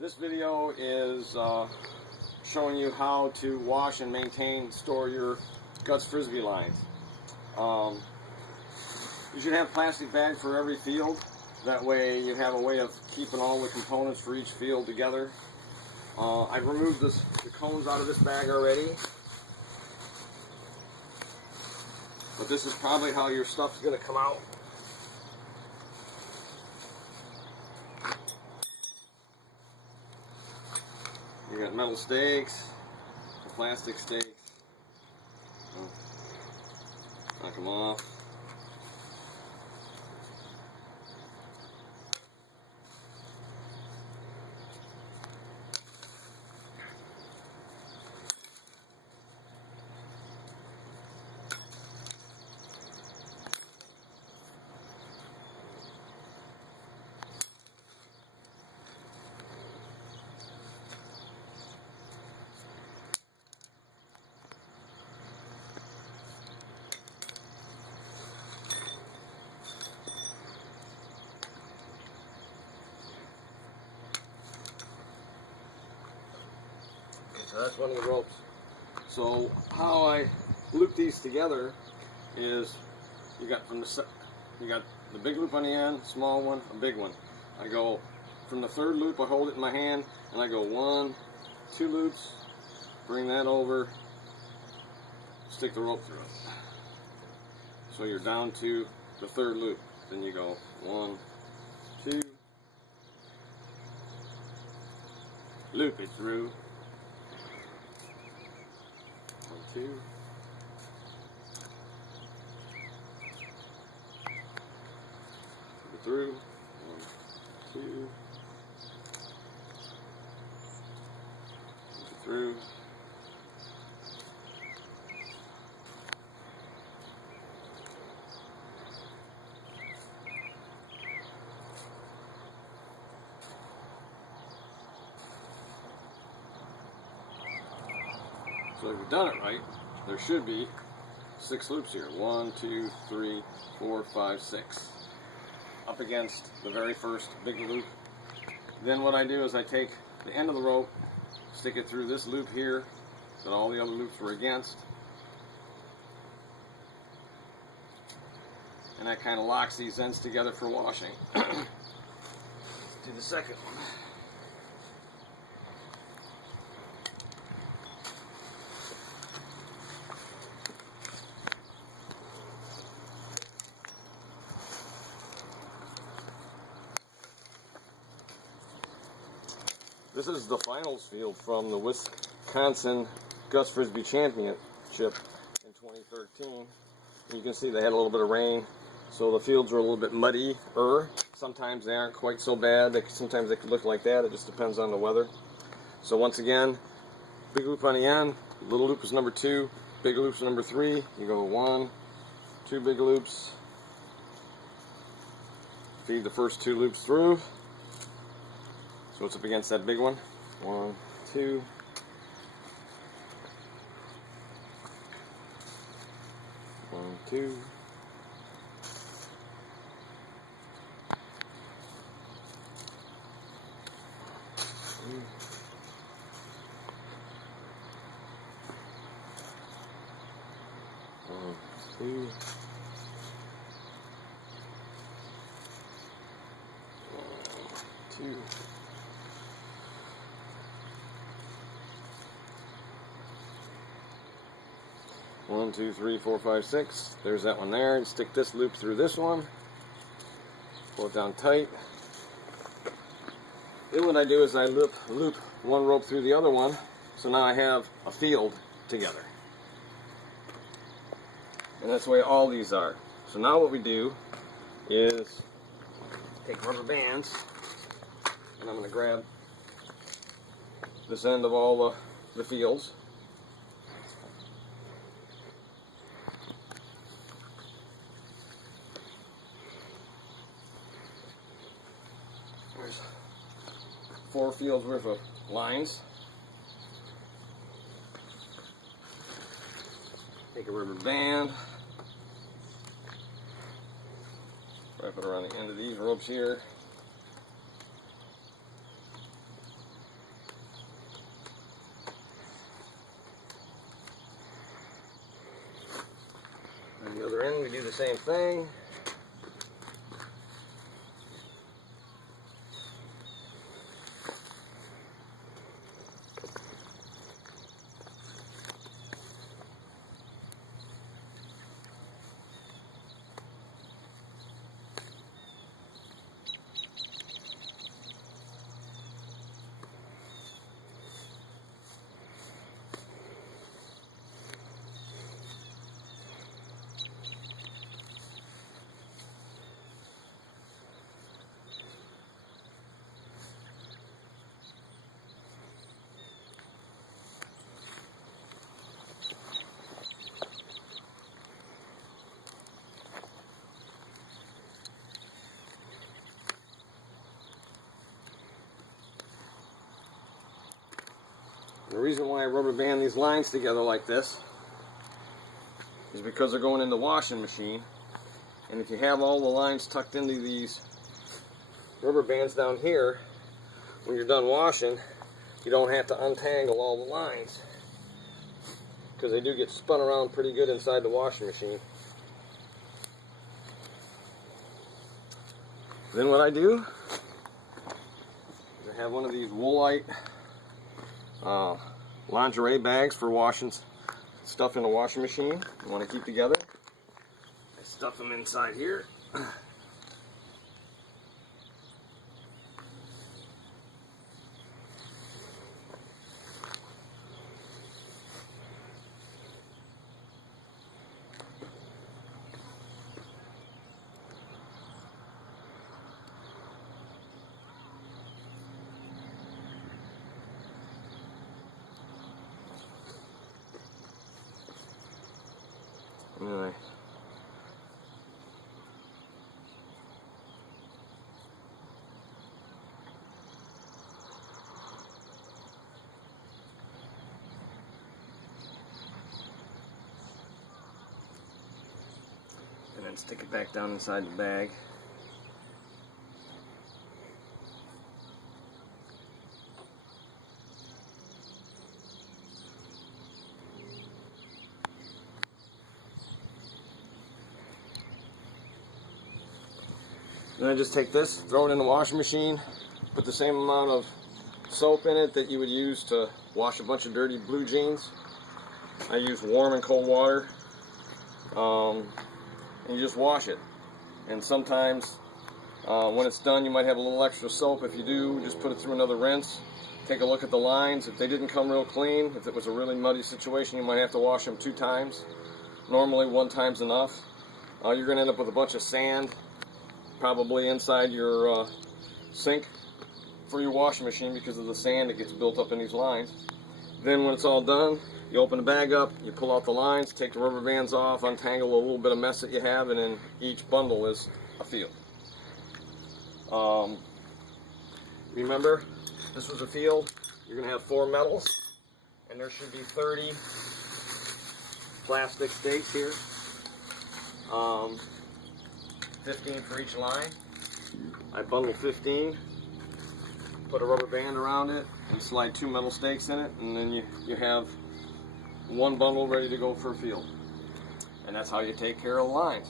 This video is showing you how to wash and maintain, store your G.U.T.S Frisbee lines. You should have a plastic bag for every field. That way you have a way of keeping all the components for each field together. I've removed the cones out of this bag already. But this is probably how your stuff's going to come out. You got metal stakes, plastic stakes. Knock them off. So that's one of the ropes. So how I loop these together is you got the big loop on the end, small one, a big one. I go from the third loop, I hold it in my hand, and I go 1, 2 loops, bring that over, stick the rope through it. So you're down to the third loop. Then you go 1, 2, loop it through. 1, 2. Loop it through. 1, 2. Loop it through. So if you've done it right, there should be 6 loops here. 1, 2, 3, 4, 5, 6. Up against the very first big loop. Then what I do is I take the end of the rope, stick it through this loop here that all the other loops were against. And that kind of locks these ends together for washing. Let's do the second one. This is the finals field from the Wisconsin G.U.T.S Frisbee Championship in 2013. You can see they had a little bit of rain, so the fields were a little bit muddy-er. Sometimes they aren't quite so bad. Sometimes they could look like that. It just depends on the weather. So once again, big loop on the end, little loop is number 2, big loop is number 3. You go 1, 2 big loops, feed the first 2 loops through. So it's up against that big one. 1, 2. 1, 2. 3. 1, 2. 1, 2. 1, 2, 3, 4, 5, 6. There's that one there. And stick this loop through this one. Pull it down tight. Then what I do is I loop one rope through the other one. So now I have a field together. And that's the way all these are. So now what we do is take rubber bands. And I'm going to grab this end of all the fields. There's 4 fields worth of lines. Take a rubber band, wrap it around the end of these ropes here. Other end, we do the same thing. The reason why I rubber band these lines together like this is because they're going in the washing machine, and if you have all the lines tucked into these rubber bands down here, when you're done washing, you don't have to untangle all the lines, because they do get spun around pretty good inside the washing machine. Then what I do is I have one of these Woolite lingerie bags for washing stuff in the washing machine. You want to keep together. I stuff them inside here. Anyway. And then stick it back down inside the bag. Then I just take this, throw it in the washing machine, put the same amount of soap in it that you would use to wash a bunch of dirty blue jeans. I use warm and cold water, and you just wash it. And sometimes when it's done, you might have a little extra soap. If you do, just put it through another rinse. Take a look at the lines. If they didn't come real clean, if it was a really muddy situation, you might have to wash them 2 times. Normally 1 time's enough. You're going to end up with a bunch of sand probably inside your sink for your washing machine because of the sand that gets built up in these lines. Then when it's all done, you open the bag up, you pull out the lines, take the rubber bands off, untangle a little bit of mess that you have, and then each bundle is a field. Remember, this was a field. You're going to have 4 metals, and there should be 30 plastic stakes here. 15 for each line. I bundle 15, put a rubber band around it, and slide 2 metal stakes in it, and then you have 1 bundle ready to go for a field. And that's how you take care of the lines.